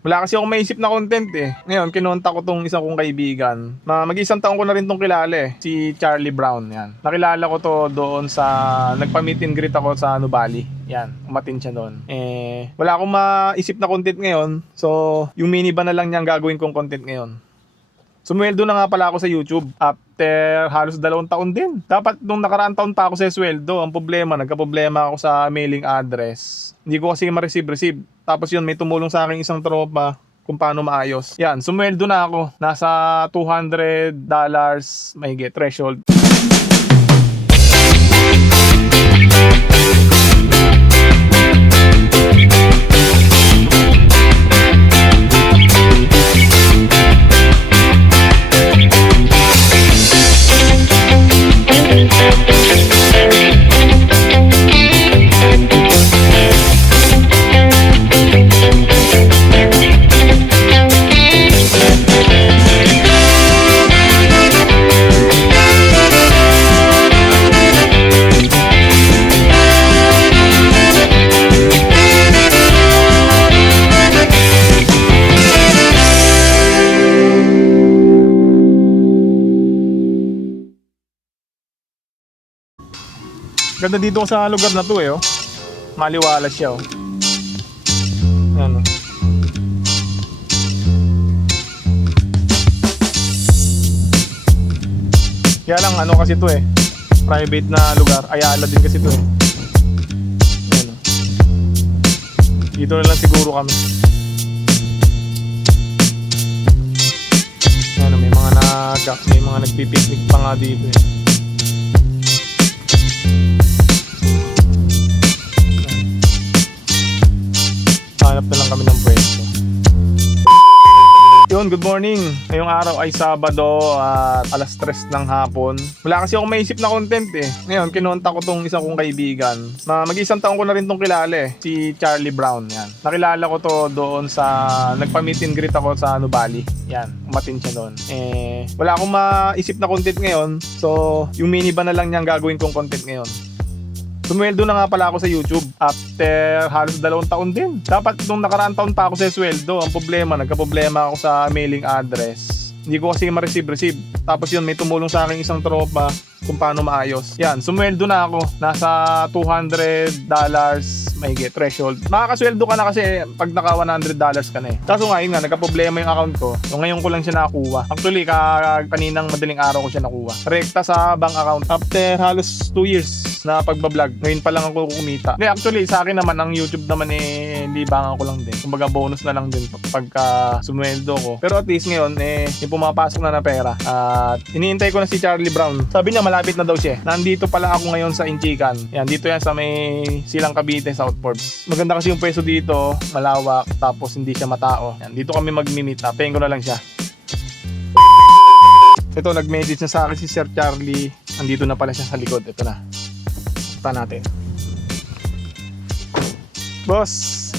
Wala kasi akong maisip na content eh. Ngayon, kinontak ko tong isa kong kaibigan na mag-isang taon ko na rin tong kilala eh. Si Charlie Brown, yan. Nakilala ko to doon sa, nagpa-meet and greet ako sa Nubali. Yan, umatin siya doon. Wala akong maisip na content ngayon. So, yung minivan na lang niya ang gagawin kong content ngayon. Sumweldo na nga pala ako sa YouTube after halos 2 taon din. Dapat nung nakaraang taon pa ako sa sweldo. Ang problema, nagka-problema ako sa mailing address. Hindi ko kasi ma-receive. Tapos yun, may tumulong sa akin isang tropa kung paano maayos. Yan, sumweldo na ako. Nasa $200 mahigit threshold. Ganda dito sa lugar na to eh, oh. Maliwalas siya, oh. Ayan, oh. Kaya lang, ano kasi to eh. Private na lugar. Ayala din kasi to eh. Ayan, oh. Dito na lang siguro kami. Ayan, oh. May mga nagpipiknik pa nga dito eh. Hanap na lang kami ng pwesto. Yun, good morning. Ngayong araw ay Sabado at alas 3 ng hapon. Wala kasi akong maisip na content eh. Ngayon, kinontak ko tong isa kong kaibigan na mag-isang taon ko na rin tong kilala eh. Si Charlie Brown, yan. Nakilala ko to doon sa, nagpa-meet and greet ako sa Nubali. Yan, umatin siya doon. Wala akong maisip na content ngayon. So, yung minivan na lang niya ang gagawin kong content ngayon. Sumweldo na nga pala ako sa YouTube after halos 2 taon din. Dapat nung nakaraang taon pa ako sa sweldo. Ang problema, nagka-problema ako sa mailing address. Hindi ko kasi ma-receive. Tapos yun, may tumulong sa akin isang tropa kung paano maayos. Yan, sumweldo na ako. Nasa $200 mahigit threshold. Makakasweldo ka na kasi pag naka $100 ka na eh. Kaso nga yun nga, nagka-problema yung account ko. So ngayon ko lang siya nakuha. Actually, kaninang madaling araw ko siya nakuha. Rekta sa bank account. After halos 2 years na pagbablog, ngayon pa lang ako kumita. Hindi, actually, sa akin naman, ang YouTube naman eh, libangan ko lang din. Kumbaga bonus na lang din pagka sumweldo ko. Pero at least ngayon, may pumapasok na pera. At iniintay ko na si Charlie Brown. Sabi niya, malapit na daw siya. Nandito pala ako ngayon sa Inchican. Yan, dito yan sa may Silang Cavite, South Forbes. Maganda kasi yung pwesto dito, malawak, tapos hindi siya matao. Yan, dito kami mag-meet. Tapayin ko na lang siya. Ito, nag-message na sa akin si Sir Charlie. Andito na pala siya sa likod. Ito na. Punta natin. Boss,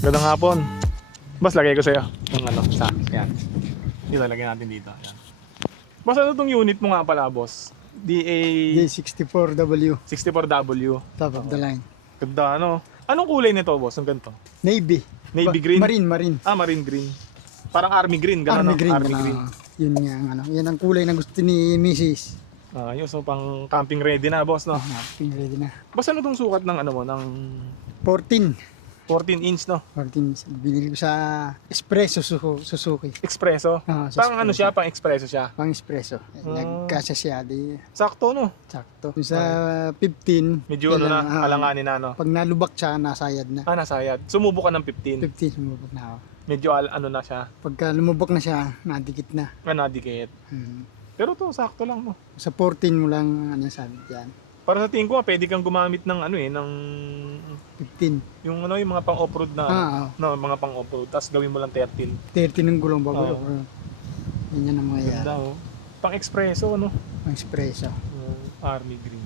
gandang hapon. Boss, lagay ko sa'yo yung ano, sa yan. Dito, lagay natin dito. Yan. Boss, ano tong unit mo nga pala, boss? D64W, 64W. top of the line. Ganda, ano? Anong kulay nito, boss? Ang ganito? Navy. Navy green? Marine. Ah, marine green. Parang army green, gano'n, Army no? green. Army green. Yun nga, ano. Yan ang kulay na gusto ni Mrs. Yun, so pang camping ready na, boss, no? Ready na. Boss, ano tong sukat ng ano mo, ng 14. 14 inch, no? 14. Binili ko sa Espresso Suzuki. Espresso. Sa Pang ano siya, pang espresso siya. Pang espresso. Nagkasya siya. Di, Sakto, no? sakto. Yung sa 15. Medyo ano na, kailangan, alanganin na, no? Pag nalubak siya, nasayad na. Nasayad. Sumubo ka ng 15. 15, lumubak na ako. Medyo ano na siya. Pagka lumubak na siya, nadikit na. Nadikit. Pero to, sakto lang, no? Sa 14 mo lang, ano sabi yan. Para sa tingin ko, pwede kang gumamit ng ano eh, ng 15. yung ano, yung mga pang off-road na, no, mga pang off-road. Tapos gawin mo lang 13. 30 ng gulong bago. Oo. Yan ang mga yan. Ganda, oh. Pang espresso, ano? Ang espresso. Army green.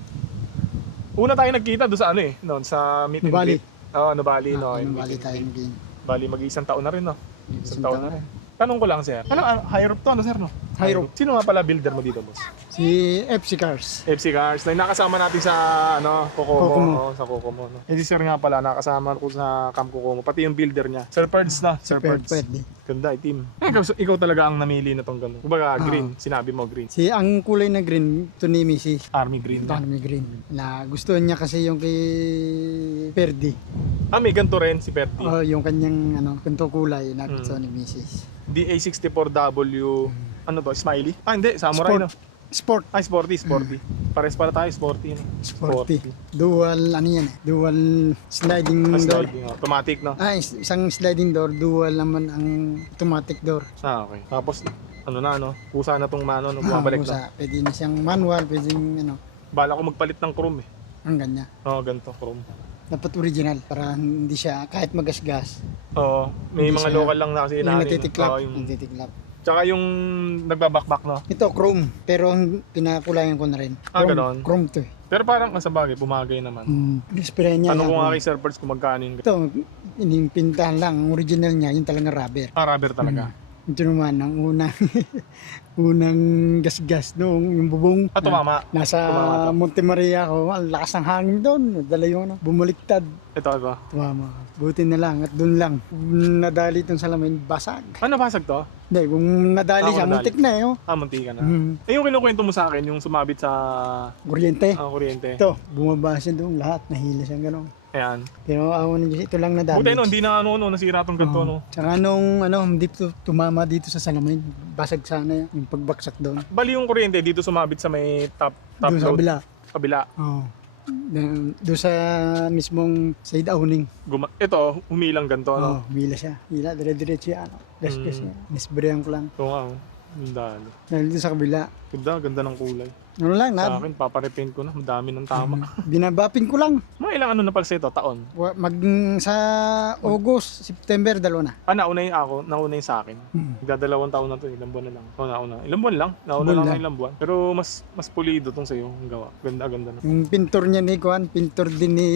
Una tayo nagkita doon sa ano eh, noon sa meet and Nubali. greet. Nubali, no. Nubali tayo ng game. Bali, mag-isang taon na rin, no? Isang Isang taon na taon. rin. Tanong ko lang, sir. Ano, high rope to, ano, sir, no? High rope. Sino nga pala builder mo dito, boss? Si FC Cars. FC Cars. Na nakasama natin sa Kokomo. Kokomo. Oo, sa Kokomo. No? Si Sir nga pala, nakasama ko sa Camp Kokomo. Pati yung builder niya. Sir Perds na. Sir Perds. Pwede. Ganda, itim. Ikaw talaga ang namili na tong gano'n. Kumbaga, green. Sinabi mo green. Si ang kulay na green, ito ni Mrs. Army green. Army Green. Na gusto niya kasi yung kay Perdi. May ganito rin si Perdi. Yung kanyang ganito kulay na gusto ni Mrs. DA64W, ano to, smiley? Hindi, samurai, no? Sport. Sporty. Pares pala tayo, sporty. No? Sporty. Dual, yan eh. Dual sliding door. Sliding, automatic, no? Isang sliding door, dual naman ang automatic door. Okay. Tapos, kusa na tong mano, bumabalik na. Pwede na siyang manual, pwedeng Bala ko magpalit ng chrome eh. ang ganyan. Ganito, chrome. Dapat original para hindi siya kahit magasgas. Oo, may Hindi mga siya- local lang na kasi Yung inaano, natitiklap. yung... Natitiklap. Tsaka yung nagbabakbak, no? Ito, chrome. Pero pinakulayan ko na rin. Ganon. Chrome to eh. Pero parang sa bagay, bumagay naman. Spray niya. Ano ko nga chrome. kay Sir Perds kung magkano yung... Ito, yung pintahan lang. Ang original niya, yung talagang rubber. Rubber talaga. Ito naman, ang unang gasgas noong yung bubong. Tumama. Nasa Tumama to. Monte Maria ako, ang lakas ng hangin doon. Dala yung bumaliktad. Ito. Tumama. Buti na lang at doon lang. Kung nadali itong salamin, basag. Ano basag to? Hindi, kung nadali siya, nadali. muntik na eh. Munti ka na. Mm. Yung kinukwento mo sa akin, yung sumabit sa Kuryente. kuryente. Ito, bumaba siya doon lahat. Nahila siya gano'n. Ayan. Pero awan ng Diyos, ito lang nadamage. Buti hindi na nasira tong ganito, no? Tsaka nung hindi tumama dito sa salamin, basag sana yung pagbaksak doon. Bali yung kuryente dito sumabit sa may top Doon sa load. kabila. Kabila. Oo. Doon sa mismong side awning. Ito, humilang ganito, no? Hila siya. Hila, dire-diretso yan. Gas-gas niya. Nisbrayan ko lang. Ito nga, Dalo. Dahil dito sa kabila. Ganda ng kulay. Ano lang, Sa akin, paparepaint ko na. Madami ng tama. binabapin ko lang. Mga ilang na pala sa ito, taon? Sa August, September, dalawa na. Nauna yung sa akin. Nagdadalawang taon na to, ilang buwan na lang. Nauna. Ilang buwan lang. Nauna lang ng ilang buwan. Pero mas pulido tong sa'yo, ang gawa. Ganda na. Yung pintor niya ni Kuan, pintor din ni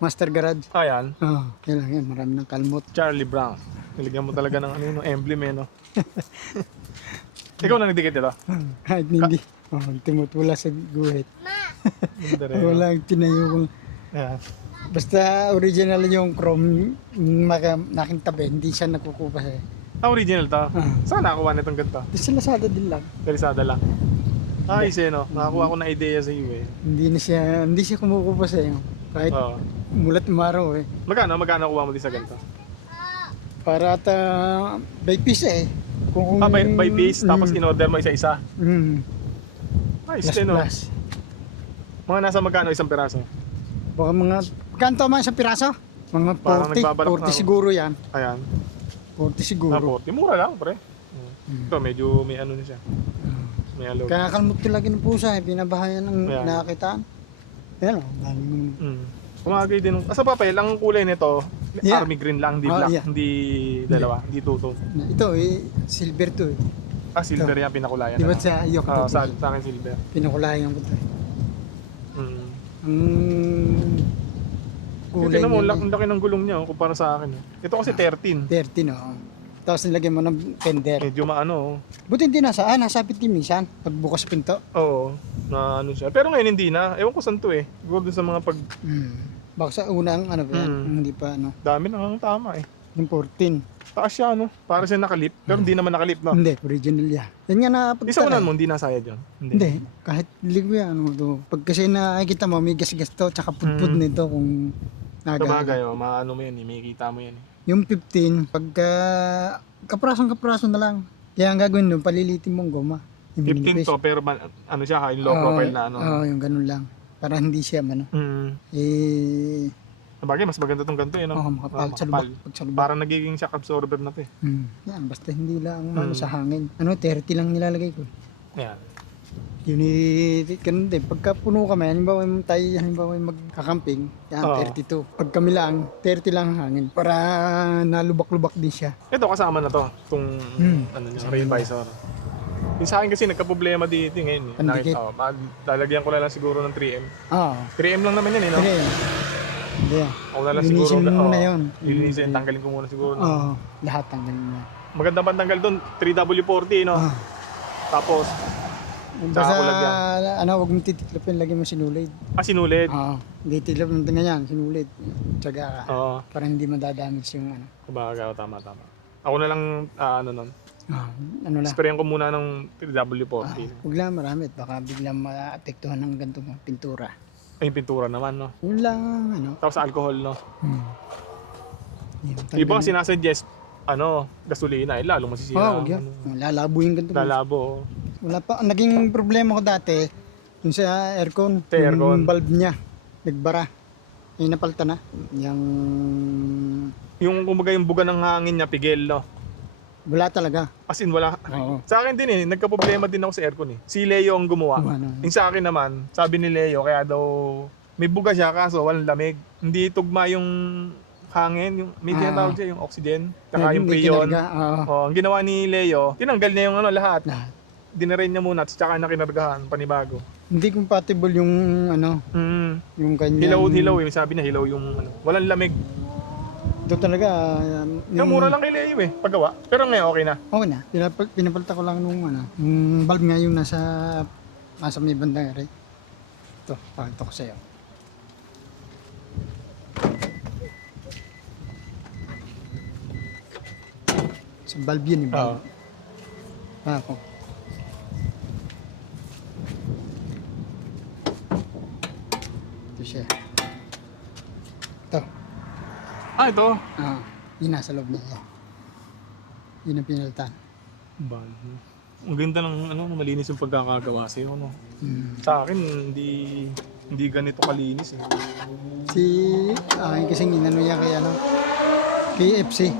Master Garage. Ayan, Yan lang yan, marami ng kalmot. Charlie Brown. Niligyan mo talaga ng emblem no? Ikaw na nagdikit ito? Kahit hindi. Tumutula sa guhit. Ganda rin. Wala, tinayo ko. Ayan. Basta original yung chrome, naking tabi, hindi siya nakukupas eh. Original to? Saan nakakuha na itong ganito? Sa Lazada din lang. Karisada lang. No? Nakakuha ko na idea sa iyo eh. Hindi siya kumukupas eh. Kahit Oo. mulat umaraw eh. Magkano kuha mo din sa ganito? Para by piece eh. Kung, By piece, tapos in-order mo isa-isa. Nice plus din, no? plus. Mga nasa magkano isang peraso? Baka mga, kanto man sa piraso? Mga Parang 40, nagbabalak 40 na ako. siguro yan. Ayan. 40 siguro. 40. Mura lang, pre. Ito, medyo may ano na siya. May alog. Kaya kalmot ko lagi ng pusa eh, binabahayan ng Ayan. nakakitaan. Yan o, dami mong... Kumagay din. Sa papel, ang kulay nito, Yeah. army green lang, hindi black, Yeah. hindi dalawa, hindi two-tone. Ito eh, silver to eh. Silver yan, pinakulayan. Di ba na. sa iyo ko Sa akin silver. pinakulayan ko to eh. Ang Yung kulay tinan mo, niya, ang laki ng gulong niya kumpara sa akin. Ito kasi 13. 30 no. Tapos nilagyan mo ng fender. Medyo maano. Buti hindi nasapit din minsan. Pagbukas pinto. Oo, na ano siya. Pero ngayon hindi na. Ewan ko saan to eh. Siguro dun sa mga Baka sa unang ano ba yan, hindi pa ano. dami na ang tama eh. Yung 14. Taas siya para siya nakalip. Pero hindi naman nakalip no. Hindi, original yan. Yan nga na Isa unan mo, hindi nasayad yun. Hindi, kahit ligo yan. Ano, pag kasi nakikita mo, may gas-gas to, tsaka pudpud nito kung Sabagay, maano mo yan eh. May kita mo yan eh. Yung 15, pagka kaprason na lang. Kaya ang gagawin doon, palilitin mong goma. Yung 15 minipis. to, pero ano siya, yung low profile na ano. Oo, yung ganun lang. Para hindi siya, Sabagay, mas maganda tong ganito eh, no? makapal sa lubak. Pag sa lubak. Parang nagiging shock absorber na to eh. Yan, basta hindi lang sa hangin. 30 lang nilalagay ko. Yan. Ganun din. Pagka puno kami, halimbawa yung magkakamping, yan, 32. Pag kami lang, 30 lang ang hangin. Para nalubak-lubak din siya. Ito kasama na to, itong rain visor. Yung sa akin kasi nagka-problema dito ngayon. Pandikit. Lalagyan ko na lang siguro ng 3M. 3M lang naman yan eh, no? Hindi. Ako na lang siguro. Linisin mo muna yun. Linisin, tanggalin ko muna siguro. Lahat tanggalin mo. Magandang pantanggal doon, 3W40, no? Tapos, Tsaka Basta, kulag yan. ano, huwag mong titiklopin, lagyan mo sinulid. Sinulid. Oo, hindi tiklop ng ganyan, sinulid. Tsaga ka. Oo. Para hindi madadamage yung ano. Kumbaga, tama. Ako na lang, ano nun. Ano lang. Sprayan ko muna ng 3W40. Huwag lang marami, baka biglang maapektuhan ng ganito mo, pintura. Ay, yung pintura naman, no? Yun lang, ano. Tapos alcohol, no? Yun, Iba sinasuggest, gasolina, lalong masisira. Oo, huwag yan. Lalabo yung ganito. Lalabo. Wala pa. Ang naging problema ko dati, yung sa aircon. Sa aircon. Yung bulb niya, nagbara. Yung napalta na. Yung... Yung kumbaga yung buga ng hangin niya, pigil, no? Wala talaga. As in, wala. Oo. Sa akin din nagka-problema din ako sa aircon eh. Si Leo ang gumawa. Ano. Yung sa akin naman, sabi ni Leo, kaya daw may buga siya kaso walang lamig. Hindi tugma yung hangin, yung may tinatawag siya, yung oxygen, saka yung Hindi freon. kinarga, oo. Oh, ang ginawa ni Leo, tinanggal niya yung lahat. Lahat. Dinarain niya muna, tsaka na kinargahan, panibago. Hindi compatible yung ano, yung kanyang... Hilaw, yung sabi niya, hilaw yung walang lamig. Doon talaga, Mura lang kay Leo paggawa. Pero ngayon okay na. Okay na. Pinapalta ko lang nung ano, yung bulb nga yung nasa may bandang right. Ito, pakita ko sa'yo. Sa bulb yun, yung bulb. Ako. Ito siya. Ito. Ito. Yun nasa loob niya. Yun ang pinalitan. Ang ganda ng malinis yung pagkakagawa sa'yo, no? Sa akin, hindi ganito kalinis eh. Si kasing inano niya kay kay FC.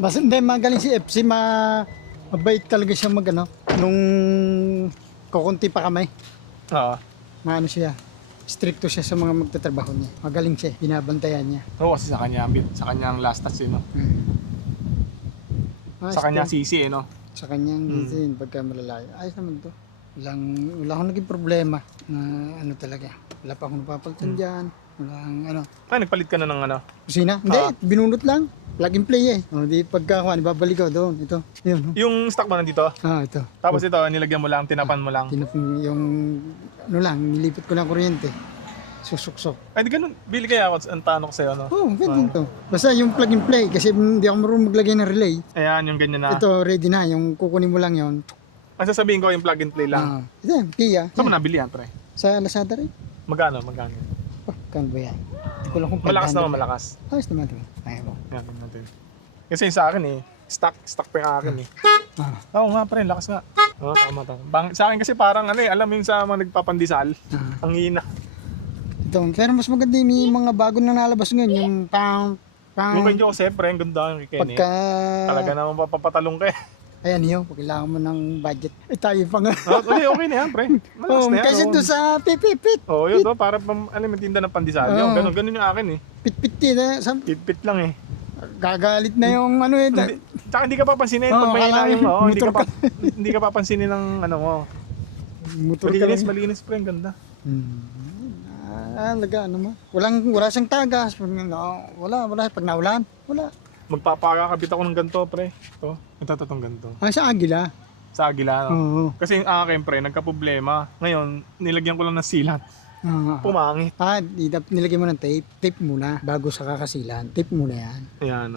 Basta hindi magaling si FC, mabait talaga siya nung kukunti pa kami. Oo. Maano siya. Stricto siya sa mga magtatrabaho niya. Magaling siya, binabantayan niya. Oo, kasi sa kanya ang last touch no? Sa kanya sisi no? Sa kanyang design pagka malalayo. Ayos naman to. Wala akong naging problema na talaga. Wala pa akong napapalitan dyan. Walang Nagpalit ka na ng kusina? Hindi, binunot lang. Plug and play eh. Di pagka babalik ko doon. Ito. Yun. Yung stock mo nandito? Ito. Tapos ito, nilagyan mo lang, tinapan mo lang. Yung nilipot ko ng kuryente. Susuksok. Ay, di ganun. Bili kaya ako, ang tanong ko sa'yo, no? Oo, pwede to. Basta yung plug and play, kasi hindi ako marunong maglagay ng relay. Ayan, yung ganyan na. Ito, ready na. Yung kukunin mo lang yun. Ang sasabihin ko, yung plug and play lang. Ito, Kia. Saan mo nabili yan, pre? Sa Lazada rin. Magkano? Kano ba yan? Hindi ko lang kung Malakas 500. naman, malakas. Ayos naman ito. Ayaw ko. Yan, natin. Kasi yung sa akin stock pa yung akin Oo nga, pre, lakas nga. Oo, tama. Sa akin kasi parang alam mo yung sa mga nagpapandisal, ang hina. Ito, pero mas maganda yung mga bago na nalabas ngayon, yung pang. Yung kay Joseph, pre, ang ganda yung kay Kenny. Pagka... Talaga naman papatalong ka Ayan yun, kailangan mo ng budget. Tayo pa nga. Okay na yan, pre. Malakas na yan. Kasi doon sa pipipit. Yun to, para matinda ng pandesal. Yung ganun yung akin Pit-pit din. Pit lang Gagalit na yung Tsaka hindi ka papansinin pag may hina yung hindi ka papansinin ng mo. Motor ka lang. Malinis pre, ang ganda. Wala siyang tagas. Wala. Pag naulan, wala. Magpapakakabit ako ng ganito, pre. Ito tong ganito. Sa Agila. Sa Agila. Oo. Kasi yung akin, pre, nagka-problema. Ngayon, nilagyan ko lang ng silat. Pumangit. Nilagay mo ng tape. Tape muna bago sa kakasilan. Tape muna yan. Ayan,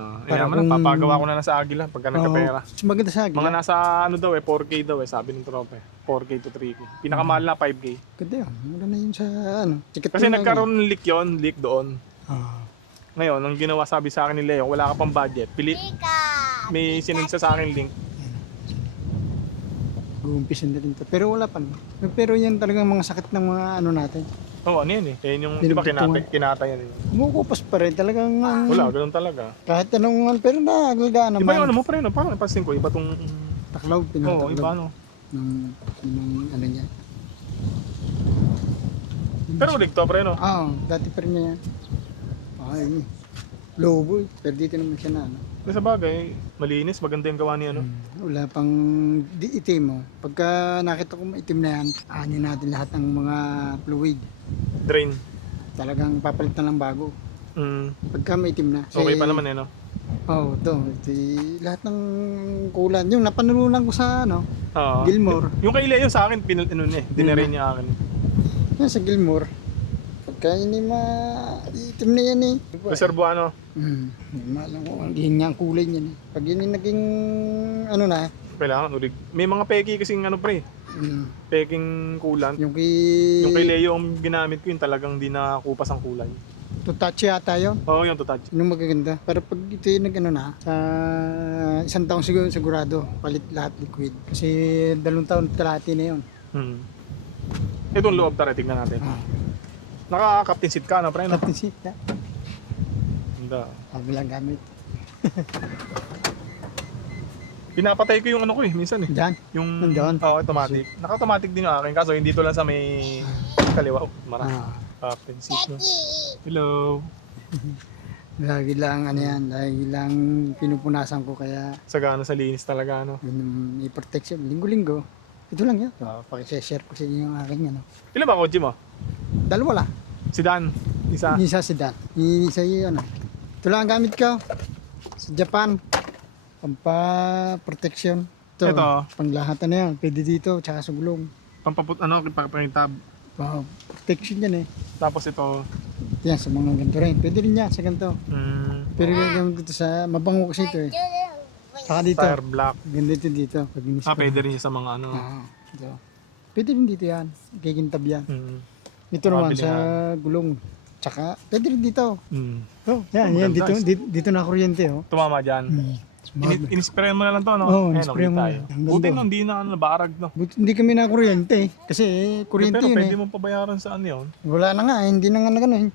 papagawa ko na lang sa Agila pagka nagkapera. Maganda sa Agila. Mga nasa 4K daw sabi ng tropa 4K to 3K. Pinakamahal na 5K. Ganda yun. Maganda yun sa Kasi nagkaroon ng leak doon. Ngayon, ang ginawa sabi sa akin ni Leo, wala ka pang budget. May sinend sa akin link. Guumpisan na rin to. Pero wala pa. Pero yan talagang mga sakit ng mga natin. Ano yan Yan yung, di ba kinata yan Kumukupas pa rin. Talagang... wala, ganun talaga. Kahit anong... Pero naglagaan naman. Iba yung mo pa rin, parang napansin ko. Iba tong... Taklaw, pinataklaw. Iba Nung niya. Pero ulit to, pre, no? Dati pa rin niya yan. Lobo pero dito naman siya na Sa bagay, malinis, maganda yung gawa ni wala pang itim pagka nakita ko maitim na yan natin lahat ng mga fluid Drain. talagang papalit na lang bago pagka maitim na Okay pa naman no? Oo, lahat ng kulan. Yung napanununan ko sa Oo. Gilmore. Yung kay Leo sa akin, dinere niya akin. Yan sa Gilmore. Pagka hindi itim na yan eh. Reserbuano. Malam ko, hindi nga ang kulay niyan eh. Pag yun yung naging na, Kailangan ulig. May mga peki kasing pre. Peking kulant. yung Yung kay kay Leo ang ginamit ko yun talagang di nakupas ang kulay. Tutachi yata yun. Oo, yung to touch. Yung magaganda. Pero pag ito yung sa isang taong sigurado, palit lahat liquid. Kasi 2 taon kalahati na yun. Itong loob tara, tignan natin. Naka-captain seat ka na, pre, no? Captain seat, ha? Hindi. Kabilang gamit. Pinapatay ko yung minsan eh. Diyan. Yung Nandun? automatic. Naka-automatic din yung akin, kaso hindi to lang sa may kaliwa. Mara. Captain seat, no? Hello. Lagi lang lagi lang pinupunasan ko kaya Sagana sa linis talaga, no? yun, i-protection linggo-linggo. Ito lang yan. Pakishare ko sa inyo yung aking Ilan ba kotse mo? 2 lang. Sedan. Isa. Isa sedan. Isa yung Ito lang ang gamit ko. Sa Japan. Pampa-protection. Ito. Panglahatan na yan. Pwede dito. Tsaka sa gulong. Papapakintab. Protection yan eh. Tapos ito. Yan sa mga ganito rin. Pwede rin yan sa ganito. Pero gamit dito sa mabango kasi ito eh. Saka dito. Tire black. Ganito dito. Pag Pwede rin siya sa mga Ito. Pwede rin dito yan. Kikintab yan. Ito naman Makabili sa gulong. Tsaka pwede rin dito. Oh, yan, Maganda, dito na kuryente oh. Tumama dyan. Inispray mo na lang to, no? Oo, Ayan, inispray mo tayo. na. Ang Buti ganda. no, hindi na nabaarag, no? Buti hindi kami na kuryente kasi kuryente Pero yun pwede eh. mo pabayaran sa yun. Wala na nga, hindi na nga na gano'n.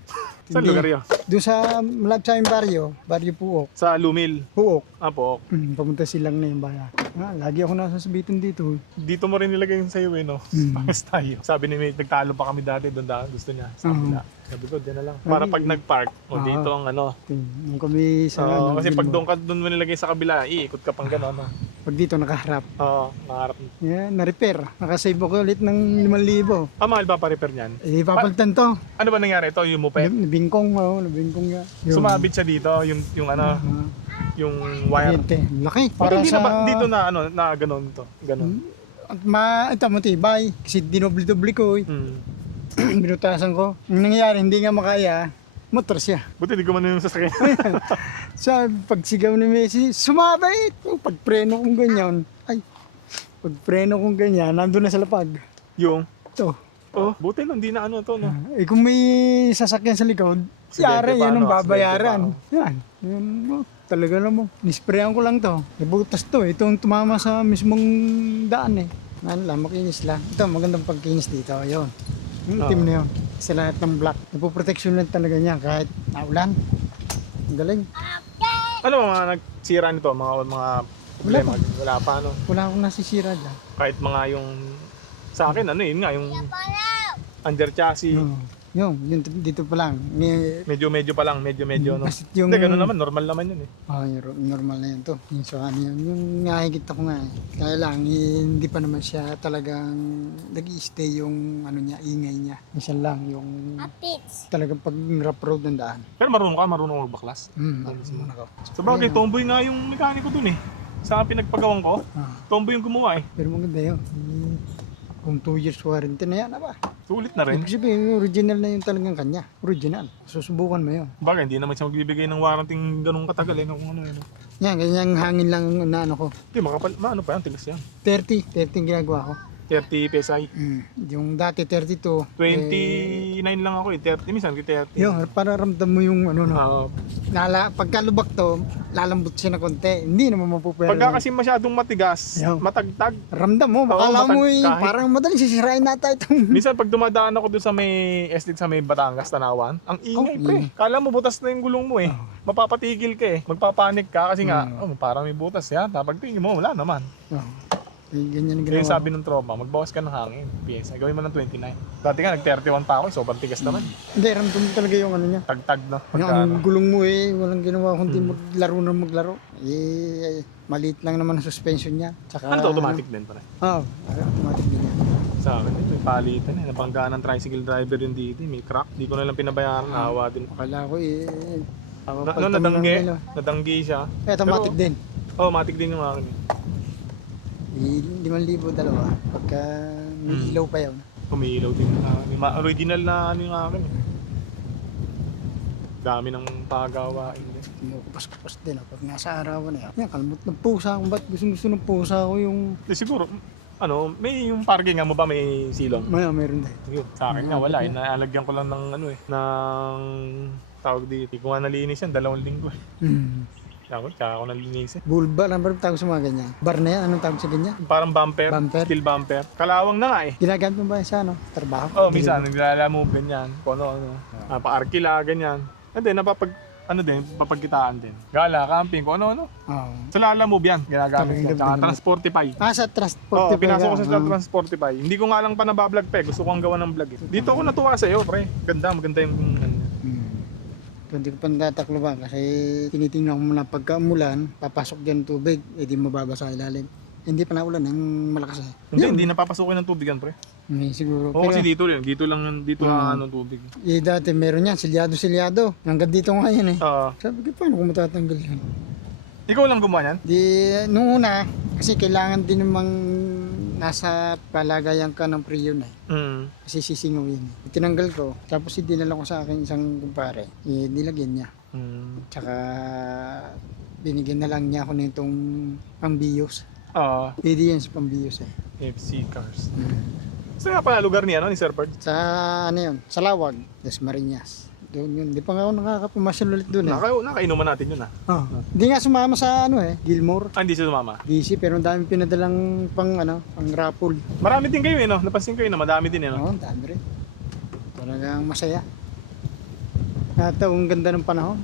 Saan Hindi. lugar yun? Doon sa malapit sa aming baryo Puok. Sa Lumil. Puok. Po. Papunta silang na yung bayan. Lagi ako nasasabitan dito. Dito mo rin nilagay yung sa'yo, no? Pangas tayo. Sabi ni Mate, nagtalo pa kami dati doon gusto niya. Sabi na. Sabi ko, di na lang. Para pag nag-park, dito ang Yung kami sa kasi pag doon mo nilagay sa kabila, iikot ka pang gano'n, no? Pag dito nakaharap. Oo, naharap. Yeah, na-repair. Nakasave ako ulit ng 5,000. Mahal ba pa-repair niyan? Papalitan to. Ano ba nangyari ito? Yung moped? Nabingkong nga. Sumabit siya dito, yung yung wire. Kuryente. Laki. Para hindi na ba, dito na na gano'n to. Gano'n. Ito matibay. Kasi dinobli-dobli ko eh. Binutasan ko. Yung nangyayari, hindi nga makaya. Motor siya. Buti di gumano yung sasakyan. Sa pagsigaw ni Messi, sumabit! Pagpreno kong ganyan, nandun na sa lapag. Yung? Ito. Oh, buti lang, di na to, no? Kung may sasakyan sa likod, yari, yun ang babayaran. Yan. Talaga naman. Nisprayan ko lang to. Nabutas to. Itong tumama sa mismong daan eh. Makinis lang. Ito, magandang pagkinis dito. Ayun. Yung team na yun. Sa lahat ng black. Napoprotection lang talaga niya kahit naulan. Ang galing. Ano mga nagsira nito? Mga problema? Wala pa, no? Wala akong nasisira dyan. Kahit mga yung sa akin, yun nga, yung under chassis. Yun, dito pa lang. Medyo pa lang, medyo, no? Kasi yung... Hindi, gano'n naman, normal naman yun eh. Normal na yun to. Yung sa yun. Yung nakikita ko nga eh. Kaya lang, hindi pa naman siya talagang nag-i-stay yung ingay niya. Minsan lang, yung talagang pag rough road ng daan. Pero marunong magbaklas. Marunong ako. Sa bagay, tomboy nga yung mekaniko dun eh. Sa pinagpagawang ko, tomboy yung gumawa eh. Pero maganda yun. Kung 2 years warranty na yan, Sulit na rin. Ibig sabihin, original na yung talagang kanya. Original. Susubukan mo yun. Bagay, hindi naman siya magbibigay ng warranty ganung katagal eh. Kung ano. Yan, ganyang hangin lang na ko. Hindi, ano pa yan, tigas yan. 30 ginagawa ko. 30 PSI. Yung dati 32. 29 lang ako eh, 30, minsan 30. Yung, para ramdam mo yung pagkalubak to, lalambot siya na konti. Hindi naman mapupwera. Pagka kasi masyadong matigas, matagtag. Ramdam mo, makala mo parang madaling sisirain nata itong... Minsan pag dumadaan ako doon sa may estate sa may Batangas, Tanawan, ang ingay pre. Kala mo butas na yung gulong mo eh. Mapapatigil ka eh. Magpapanik ka kasi nga, parang may butas yan. Tapos tingin mo, wala naman. Ganyan Yung sabi ng tropa, magbawas ka ng hangin. PSI, gawin mo ng 29. Dati nga, nag-31 pa ako, sobrang tigas naman. Hindi, ramdam mo talaga yung niya. Tagtag na. Ang gulong mo eh, walang ginawa kundi maglaro. Maliit lang naman ang suspension niya. Tsaka, ano to, automatic din pare? Automatic din yan. Sa akin, ito yung palitan eh. Nabanggaan ng tricycle driver yung dito. May crack. Di ko na lang pinabayaran. Awa din. Akala ko Nadanggi. Nadanggi siya. Ito matik din. Oh, matik din yung akin. 5,000 dalawa. Pagka may ilaw pa yun. Umiilaw din yung akin. Original na ano yung akin. Dami ng pagawain din. Kumukupas-kupas din. Pag nasa arawan na yan. Yan, kalmot ng pusa. Kung ba't gusto ng pusa ko yung... Siguro, may yung parking nga mo ba may silong? Meron din. Yun, sa akin nga wala. Naalagyan ko lang ng ng tawag dito. Hindi ko nga nalinis yan, 2 linggo. Tsaka ako nalinis. Bulbar, ano ba tawag sa mga ganyan? Bar na yan, anong tawag sa ganyan? Parang bumper, steel bumper. Kalawang na nga eh. Ginagamit mo ba sa trabaho? Oo, minsan naglalamove ganyan. Kung ano. Pa-arkila, ganyan. And then, papagkitaan din. Gala, camping, kung ano. Oo. Sa Lalamove yan, ginagamit yan. Tsaka Transportify. Sa Transportify. Oo, pinasok ko sa Transportify. Hindi ko nga lang pa nabablog pa eh. Gusto ko ang gawa ng vlog eh. Dito ako natuwa sa'yo, pre. Maganda yung... Hindi ko pa natatakloban kasi tinitingnan ko muna pagka-umulan, papasok dyan tubig, di mababasa ilalim. Hindi pa naulan, ang malakas eh. Hindi napapasukin ng tubig yan, pre. Siguro. Oo, kasi dito lang tubig. Dati meron yan, silyado. Hanggang dito nga yan eh. Oo. Sabi ko, paano kung matatanggal yan? Ikaw lang gumawa yan? Nung una, kasi kailangan din namang nasa palagayan ka ng priyon eh. Kasi sisingaw yun eh. Tinanggal ko, tapos dinala ko sa akin isang kumpare. Nilagyan niya. Tsaka binigyan na lang niya ako nitong pambiyos. Pwede yan sa pambiyos eh. FC Cars. Saan nga pala lugar niya, ni Sir Bird? Sa sa Lawag, Las Marinas. Doon yun. Di pa nga ako nakakapumasyon ulit doon eh. Nakainuman natin yun Hindi nga sumama sa Gilmore. Hindi siya sumama? DC, pero ang dami pinadalang pang raffle. Marami din kayo napansin ko na madami din Oo, ang dami rin. Talagang masaya. Ang ganda ng panahon.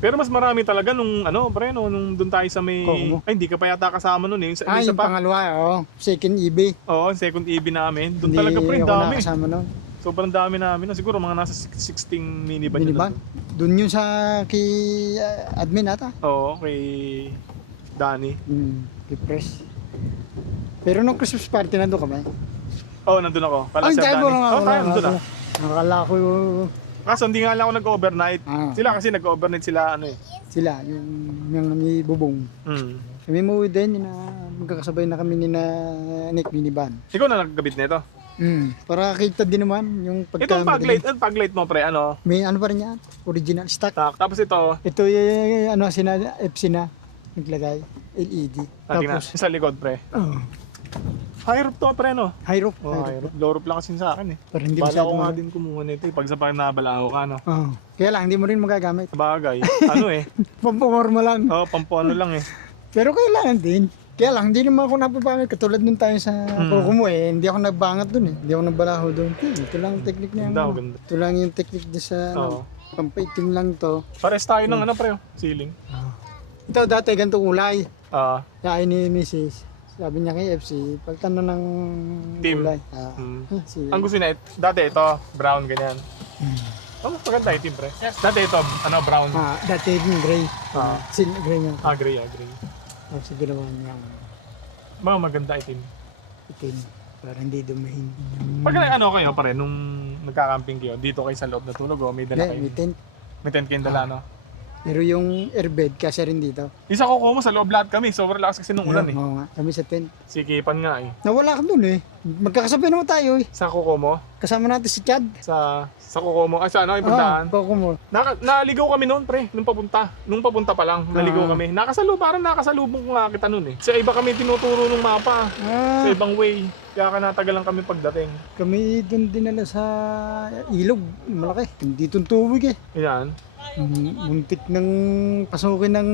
Pero mas marami talaga nung nung doon tayo sa may... Kokomo. Ay, hindi ka pa yata kasama nun eh. Yung pangalawa, second EB. Oo, second EB namin. Doon Hindi talaga pre, ako dami. nakasama nun. Sobrang dami namin. Siguro mga nasa 16 minivan yun. Doon yun sa kay admin ata. Oo, kay Danny. Kay Press. Pero nung Christmas party nandun kami. Oo, nandun ako. Pala Sir Danny. Tayo nandun na. Nakakala ko Kaso hindi nga lang ako nag-overnight. Sila kasi nag-overnight sila Sila, yung may bubong. Kami mo din, magkakasabay na kami ni Nick Minivan. Ikaw na nagkabit nito? Para kita din naman yung Itong pag-light mo pre, may pa rin yan, original stock. Tapos ito? Ito yung FC na, naglagay, LED. Tapos sa likod pre? High roof to pre High roof. Low roof lang kasi sa akin eh. Pero hindi Bala ko nga din kumuha nito pag sa nabalaho ka Kaya lang, hindi mo rin magagamit. Bagay, Pamporma lang. Oo, pampuano lang eh. Pero kailangan din. Kaya lang, hindi naman ako napapangit. Katulad nung tayo sa Kokomo eh. Hindi ako nagbangat dun eh. Hindi ako nagbalaho dun. Ito lang yung technique niya. Ganda. Ito lang yung technique niya sa pampaitim lang to. Pares tayo ng pre, ceiling. Ito dati ganito kulay. Kaya ni Mrs. Sabi niya kay FC, pagtan na ng team. kulay. Ang gusto niya, dati ito, brown ganyan. Maganda yung team pre. Dati ito, brown. Dati yung gray. Gray niya. Gray. Kasi ginawa niya maganda itim. Para hindi dumahin. Pag kayo pa rin, nung nagkakamping kayo, dito kayo sa loob na tulog may dala kayo? May tent. May tent kayong dala, Pero yung airbed kasi rin dito. Isa ko sa loob lahat kami, sobrang lakas kasi nung ulan eh. Oo nga, kami sa tent. Sikipan nga eh. Nawala ka dun eh. Magkakasabay naman tayo eh. Sa Kokomo? Kasama natin si Chad. Sa Kokomo? Sa yung puntahan? Kokomo. Naligaw kami noon pre, nung papunta pa lang, naligaw kami. Parang nakasalubong ko nga kita noon eh. Sa iba kami tinuturo ng mapa, sa ibang way. Kaya natagalan kami pagdating. Kami dun dinala sa ilog, malaki. Hindi itong tubig eh. Yan. Muntik ng pasukin ng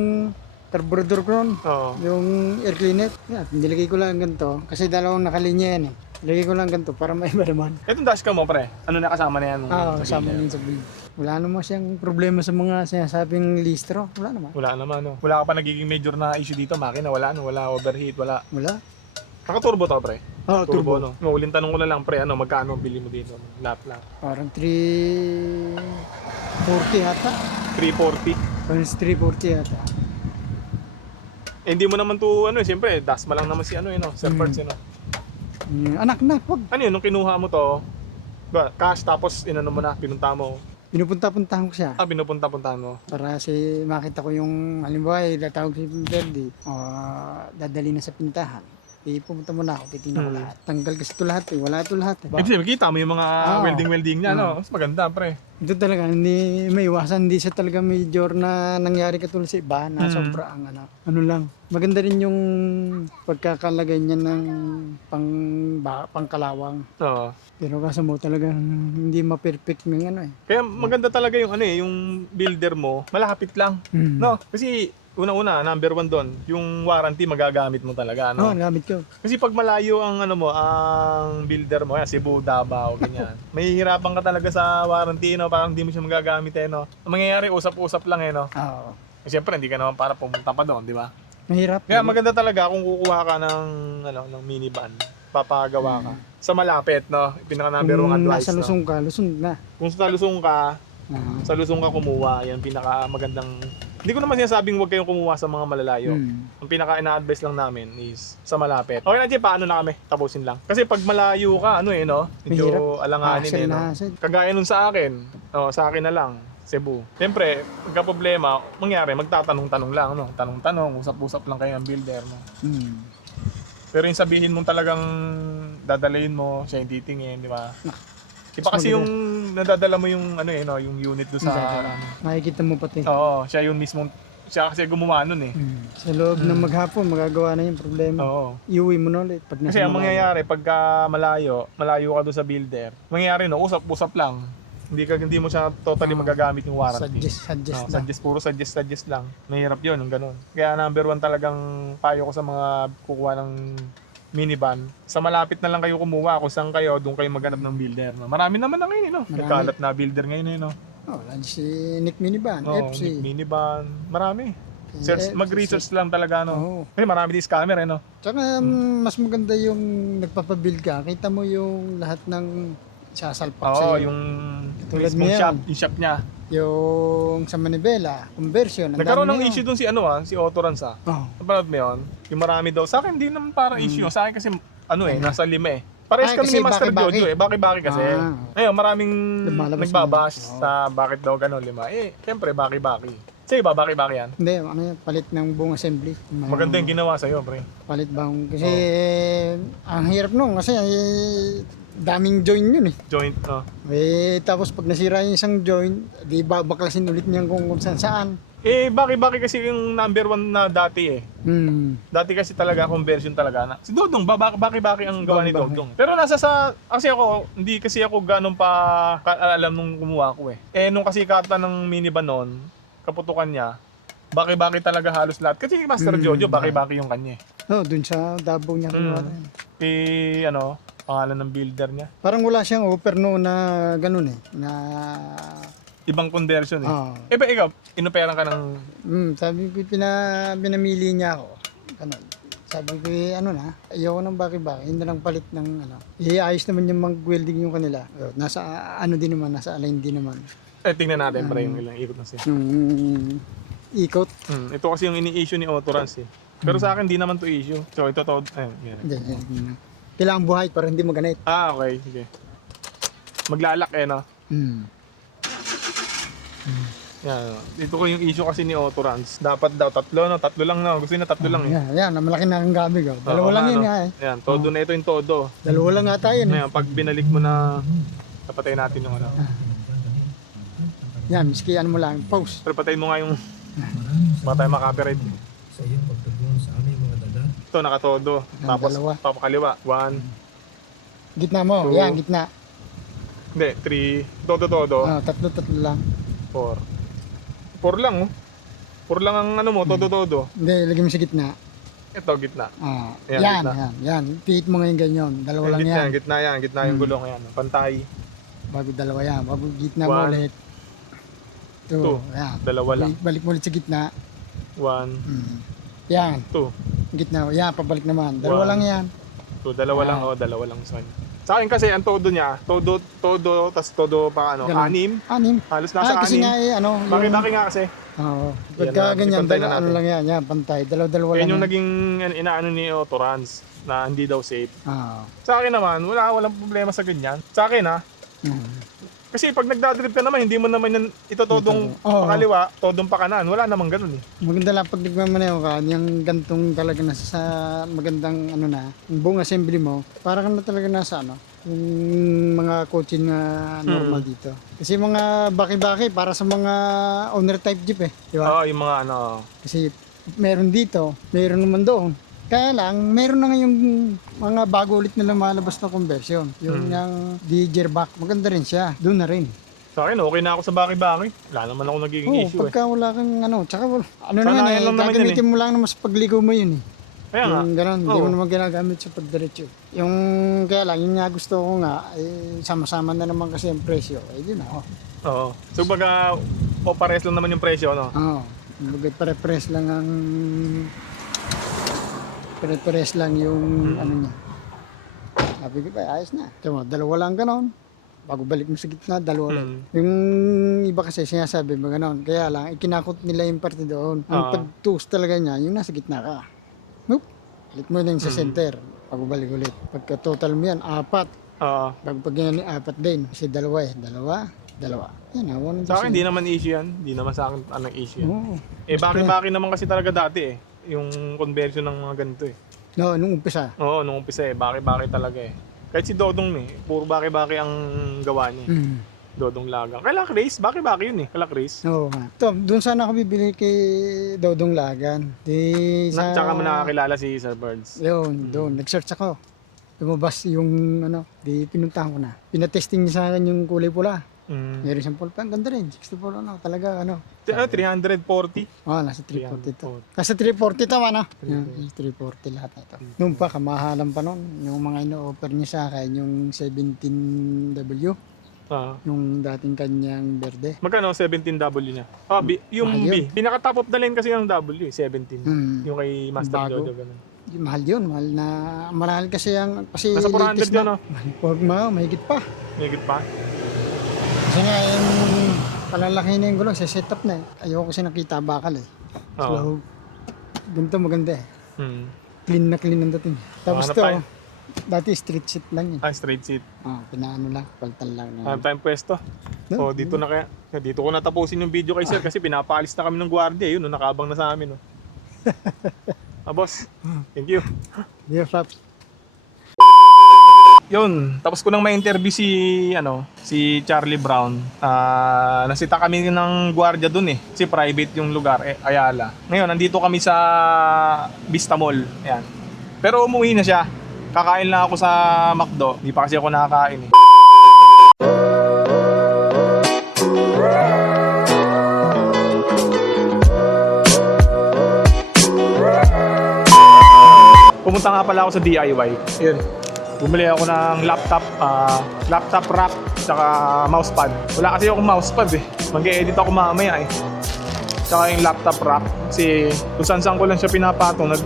carburetor ko nun. Yung air cleaner. Nilagay ko lang ganito. Kasi dalawang nakalinya yan eh. Nilagay ko lang ganito para maiba naman. Itong dashcam mo pre, nakasama na yan? Kasama yun sa build. Wala naman siyang problema sa mga sinasabing listro. Wala naman. Wala ka pa nagiging major na issue dito, makina? Wala overheat, wala? Wala. Naka-turbo to pre? Turbo. Uling tanong ko na lang pre, magkano bili mo dito? Lap lang. Parang 340 ata. 340? Parang 340 ata. Hindi mo naman to, siyempre, dasma lang naman si Sir Parts, Anak na, wag. Nung kinuha mo to, cash tapos mo na, pinunta mo? pinupunta-puntahan ko siya. Pinupunta-puntahan mo. Para makita ko yung, halimbawa, tatawag si Verde, dadali na sa pintahan. Pumunta muna ako, titignan ko lahat. Tanggal kasi ito lahat wala ito lahat Kasi makita mo yung mga welding niya, no? Mas maganda, pre. Ito talaga, hindi may iwasan, hindi siya talaga major na nangyari katulad sa iba na sobrang ano lang. Maganda rin yung pagkakalagay niya ng pangkalawang. Oo. Pero kaso mo talagang hindi ma-perfect ng Kaya maganda talaga yung yung builder mo, malapit lang. No? Kasi una-una, number 1 doon, yung warranty magagamit mo talaga, no? Oo, gamit ko. Kasi pag malayo ang ang builder mo, yan, Cebu, Davao, ganyan. Mahihirapan ka talaga sa warranty, no? Parang hindi mo siya magagamit, no? Ang mangyayari, usap-usap lang, no? Oo. Siyempre, hindi ka naman para pumunta pa doon, di ba? Mahirap. Kaya maganda talaga kung kukuha ka ng minivan, papagawa ka. Sa malapit, no? Pinaka number 1 advice, nasa Luzon ka, Luzon na. Kung sa Luzon ka, kumuha, yan pinaka magandang. Hindi ko naman sinasabing huwag kayong kumuha sa mga malalayo. Ang pinaka ina-advise lang namin is sa malapit. Okay na, paano na kami? Tapusin lang. Kasi pag malayo ka, no? Medyo alanganin, no? Kagaya nun sa akin, sa akin na lang, Cebu. Siyempre, pagka problema, mangyari, magtatanong-tanong lang, no? Tanong-tanong, usap-usap lang kayo ng builder, no? Pero yung sabihin mong talagang dadalhin mo, siya yung titingin, di ba? Iba kasi yung nadadala mo yung yung unit do sa makikita mo pati. Oo, siya yung mismong siya kasi gumawa nun eh. Sa loob ng maghapon magagawa na yung problema. Oo. Iuwi mo na ulit pag nasa Kasi ang mangyayari pagka malayo ka doon sa builder. Mangyayari usap-usap lang. Hindi mo siya totally magagamit yung warranty. Suggest lang. Mahirap 'yun, yung ganun. Kaya number 1 talagang payo ko sa mga kukuha ng minivan, sa malapit na lang kayo kumuha. Kung saan kayo, doon kayo maghanap ng builder. No? Marami naman na ngayon, no? Nagkalat na builder ngayon, no? Si Nick Minivan, FC. Nick Minivan, marami. Mag-research lang talaga, no? Kasi marami din scammer, no? Tsaka mas maganda yung nagpapabuild ka. Kita mo yung lahat ng sasalpak sa'yo. Yung mismong shop, yung shop niya. Yung sa Manibela, conversion. Nagkaroon ng issue doon si Autorans, Napanood mo yun? Yung marami daw. Sa akin, hindi naman parang issue. Sa akin kasi, nasa 5 eh. Parehas kami ni Master Jojo eh. Baki-baki kasi. Ngayon, maraming nagbabash sa bakit daw gano'n 5. Siyempre, baki-baki. Sige ba, baki-baki yan? Hindi, palit ng buong assembly. Maganda yung ginawa sa'yo, pre. Palit bang, kasi ang hirap nung kasi daming joint yun eh. Joint, Tapos pag nasira yung isang joint, di babaklasin ulit niyan kung saan. Baki-baki kasi yung number 1 na dati eh. Dati kasi talaga, conversion talaga. Si Dodong, baki-baki ang gawa ni Dodong. Pero kasi ako, hindi kasi ako ganun pa alam nung kumuha ko eh. Nung kasi kata ng minivan noon, kaputukan niya, baki-baki talaga halos lahat. Kasi Master Jojo, baki-baki yung kanya eh. Dun sa Davao niya kinuha rin. Pangalan ng builder niya. Parang wala siyang offer noon na ganun eh, na ibang conversion eh. Ikaw, inuperan ka ng... sabi ko, pinamili niya ako. Ganun. Sabi ko, ayaw ng baki-baki, hindi lang palit ng iayos naman yung mag-welding yung kanila. Nasa nasa align din naman. Tingnan natin para yung ilang ikot na siya. Ikot? Ito kasi yung ini-issue ni Autorans eh. Pero sa akin, di naman to issue. So, ito to, Yan. Kailangan buhay para hindi maganit. Okay. Sige. Maglalak no? Yan. Ito ko yung issue kasi ni Autorans. Dapat daw 3, no? 3 lang, no? Gusto niya 3 lang eh. Yan, malaki na ang gamit. Dalawa lang yun eh. Yan, todo na ito yung todo. Dalawa lang ata yun eh. Ngayon, pag binalik mo na, napatay natin yung Yan, miski mo lang, pause. Pero patayin mo nga yung, baka tayo makapiright. Sa iyong pagtugon sa aming mga dagat. Ito, nakatodo. Tapos, dalawa. papakaliwa. 1. Gitna mo, Two. yan, gitna. Hindi, 3. Todo. 3 lang. 4 lang, 4 lang ang todo. Hindi, lagay mo sa gitna. Ito, gitna. Yan, yan. Pihit mo ngayon ganyan. Dalawa lang yan. Gitna yung gulong. Ayan, pantay. Bago dalawa yan. Bago gitna mo 1, ulit. 2. Yan. Dalawa lang. Balik mo ulit sa gitna. 1, Yan. 2. Gitna. Yan, pabalik naman. Dalawa One. lang yan. Dalawa lang, dalawa lang sa kanya. Sa akin kasi, ang todo niya, todo, tas todo pa Ganun. 6. 6. Halos nasa 6. Kasi nga Baki-baki nga kasi. Oo. Pagka ganyan, ipantay na natin. lang yan. Yan, pantay. Dalawa lang Yan yung yan. naging inaano ni Autorans na hindi daw safe. Oo. Sa akin naman, walang problema sa ganyan. Sa akin Kasi pag nagdadrift ka naman, hindi mo naman yan ito todong Oo. pakaliwa, todong pakanan. Wala namang ganun eh. Maganda lang pag nagmamaneho ka, yung gantong talaga nasa sa magandang ano na, yung buong assembly mo, parang na talaga nasa ano, yung mga kotse na normal dito. Kasi mga baki-baki para sa mga owner type jeep eh, di ba? Oo, yung mga ano. Kasi meron dito, meron naman doon. Kaya lang, meron na ngayong mga bago ulit na lumalabas na conversion. Yung yung Gearbox, maganda rin siya. Doon na rin. Sa akin, okay na ako sa baki-baki. Wala naman ako nagiging Oo, issue eh. pagka wala kang ano, tsaka ano Sanayan naman eh, lang naman yun gagamitin mo lang naman sa pagligo mo yun eh. Kaya nga. Yung gano'n, hindi Oo. mo naman ginagamit sa pagdiretso. Yung kaya lang, yung nga gusto ko nga, eh, sama-sama na naman kasi ang presyo. Eh, yun ako. Oo. So baga, o pares lang naman yung presyo, no? Oo. Kumbaga, pare-press lang ang... Pare-press lang yung ano niya. Sabi ko ba, ayos na. Tama, dalawa lang gano'n. Bago balik mo sa gitna, dalawa lang. Yung iba kasi sinasabi mo gano'n. Kaya lang, ikinakot nila yung parte doon. Ang pagtuos talaga niya, yung nasa gitna ka. Nope. Balik mo lang sa center. Bago balik ulit. Pagka total mo yan, 4. Oo. Bago pag yan, 4 din. Kasi dalawa eh. Dalawa. Yan, awan Sa akin, hindi naman issue yan. Hindi naman sa akin anong issue yan. Oo. Eh, baki-baki naman kasi talaga dati eh. Yung conversion ng mga ganito eh. No, nung umpisa. Oo, nung umpisa eh. Baki-baki talaga eh. Kahit si Dodong eh. Puro baki-baki ang gawa niya. Dodong Lagang. Kay Lac Race, baki-baki yun eh. Kay Lac Race. Oo nga. Ito, doon sana ako bibili kay Dodong Lagan. Di sa... Tsaka mo nakakilala si Sir Birds. Yun, doon. Nag-search ako. Lumabas yung ano, di pinuntahan ko na. Pinatesting niya sa akin yung kulay pula. Meron siyang pulpa. Ang ganda rin. 64 ano. Talaga ano. 340. Nasa 340 to. Nasa 340 tama na. 340 lahat na ito. Noon pa, kamahalan pa noon. Yung mga ino-offer niya sa akin, yung 17W. Yung dating kanyang berde. Magkano 17W niya? Yung Mahal B. yun. Pinaka-top of the line kasi yung W, 17. Yung kay Master Bago. Jojo, ganun. Mahal yun. Mahal kasi yung... Kasi Nasa 400 latest yun, na. no? Huwag mahigit pa. Higit pa? Kasi nga yung palalaki na yung gulong, sa setup na eh. Ayoko kasi nakita bakal eh. So, ganito maganda eh. Clean na clean ang dating. Tapos Hanap to, tayo. dati street seat lang yun. Straight seat. Pinaano lang, paltan lang. Hanap tayong pwesto. No? Dito na kaya. Dito ko natapusin yung video kay Sir kasi pinapaalis na kami ng gwardiya. Yun, nakabang na sa amin. Boss. Thank you. Dear Flaps. Yun, tapos ko nang ma-interview si Charlie Brown. Nasita kami ng gwardiya dun eh. Kasi private yung lugar, Ayala. Ngayon, nandito kami sa Vista Mall. Ayan. Pero umuwi na siya. Kakain lang ako sa McDo. Hindi pa kasi ako nakakain eh. Pumunta nga pala ako sa DIY. Yun. Bumili ako ng laptop rack, tsaka mousepad. Wala kasi akong mousepad eh. Mag-e-edit ako mamaya eh. Tsaka yung laptop rack. Kasi kung saan ko lang siya pinapatong,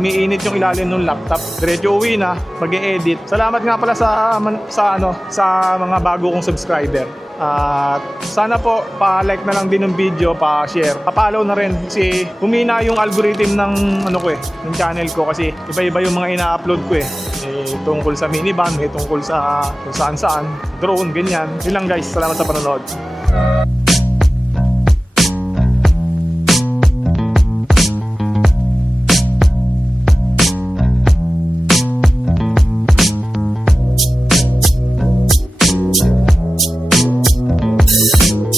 umiinit yung ilalim ng laptop. Diretso uwi na, mag-e-edit. Salamat nga pala sa mga bago kong subscriber. At sana po pa-like na lang din ng video, pa-share, pa-follow na rin kasi humina yung algorithm ng ng channel ko kasi iba-iba yung mga ina-upload ko eh. Tungkol sa minivan, may tungkol sa kung saan-saan, drone, ganyan. Yun lang guys, salamat sa panonood.